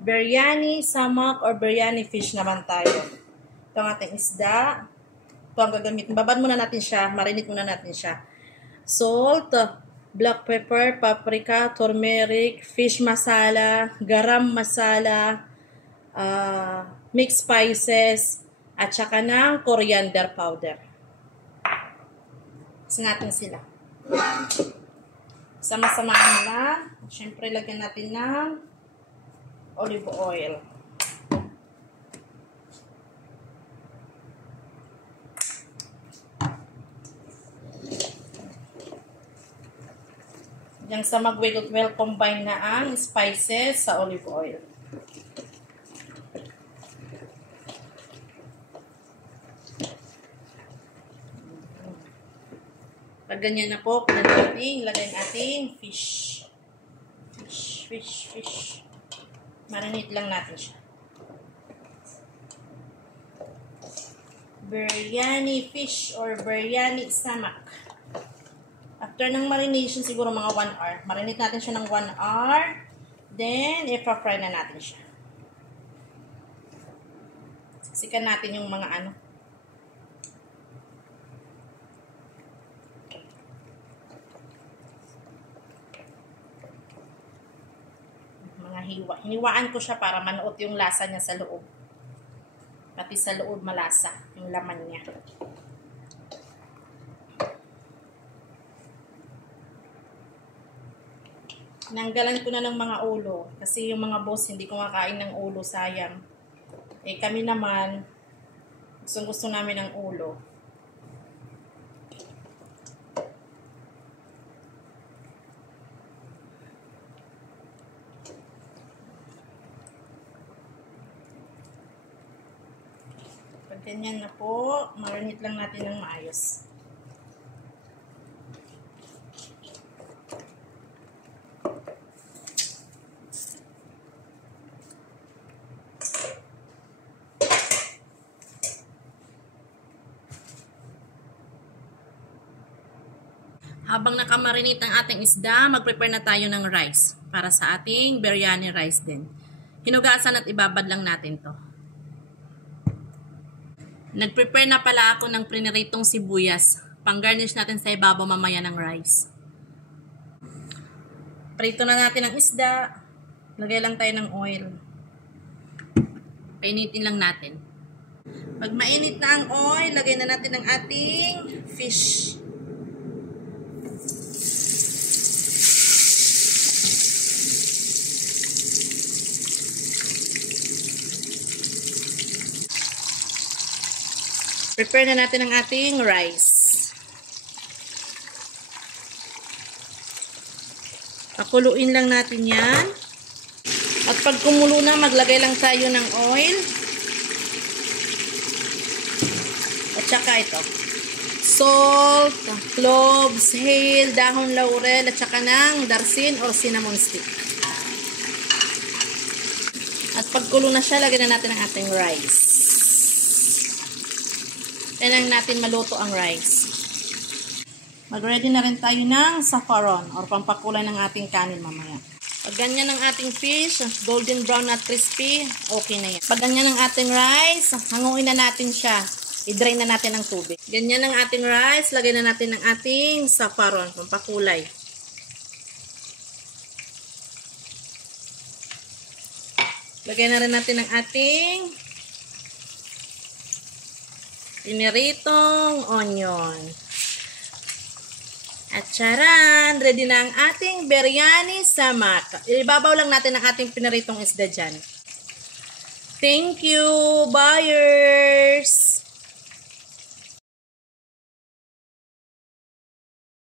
Biryani samak or biryani fish naman tayo. Ito ang ating isda. Ito ang gagamitin. Babad muna natin siya. Marinate muna natin siya. Salt, black pepper, paprika, turmeric, fish masala, garam masala, mixed spices, at saka ng coriander powder. Kasi natin sila. Sama-samahan na. Siyempre, lagyan natin ng olive oil. Diyan sa mag-well combine na ang spices sa olive oil. Pag ganyan na po, lagay natin fish. Fish. Marinate lang natin siya. Biryani fish or biryani samak. After ng marination, siguro mga 1 hour. Marinate natin siya ng 1 hour. Then, i-fry na natin siya. Siksikan natin yung mga hiwa. Hiniwaan ko siya para manuot yung lasa niya sa loob. Pati sa loob malasa yung laman niya. Nanggalan ko na ng mga ulo kasi yung mga boss hindi ko makain ng ulo, sayang. Eh kami naman gusto namin ng ulo. Pag ganyan na po, marinate lang natin ng maayos. Habang nakamarinate ang ating isda, mag-prepare na tayo ng rice para sa ating biryani rice din. Hinugasan at ibabad lang natin to. Nag-prepare na pala ako ng priniritong sibuyas. Pang-garnish natin sa ibabaw mamaya ng rice. Prito na natin ang isda. Lagay lang tayo ng oil. Painitin lang natin. Pag mainit na ang oil, lagay na natin ang ating fish. Prepare na natin ang ating rice. Pakuluin lang natin yan. At pag kumulo na, maglagay lang tayo ng oil. At saka ito. Salt, cloves, hale, dahon laurel, at saka ng darsin or cinnamon stick. At pag kulo na siya, lagyan na natin ang ating rice. Kailangan natin maluto ang rice. Mag-ready na rin tayo ng saffron or pampakulay ng ating kanin mamaya. Pag ganyan ang ating fish, golden brown at crispy, okay na yan. Pag ganyan ang ating rice, hanguin na natin siya. I-drain na natin ang tubig. Ganyan ang ating rice, lagay na natin ang ating saffron, pampakulay. Lagay na rin natin ang ating piniritong onion. At charan! Ready na ang ating biryani samak. Ibabaw lang natin ang ating piniritong isda dyan. Thank you, buyers!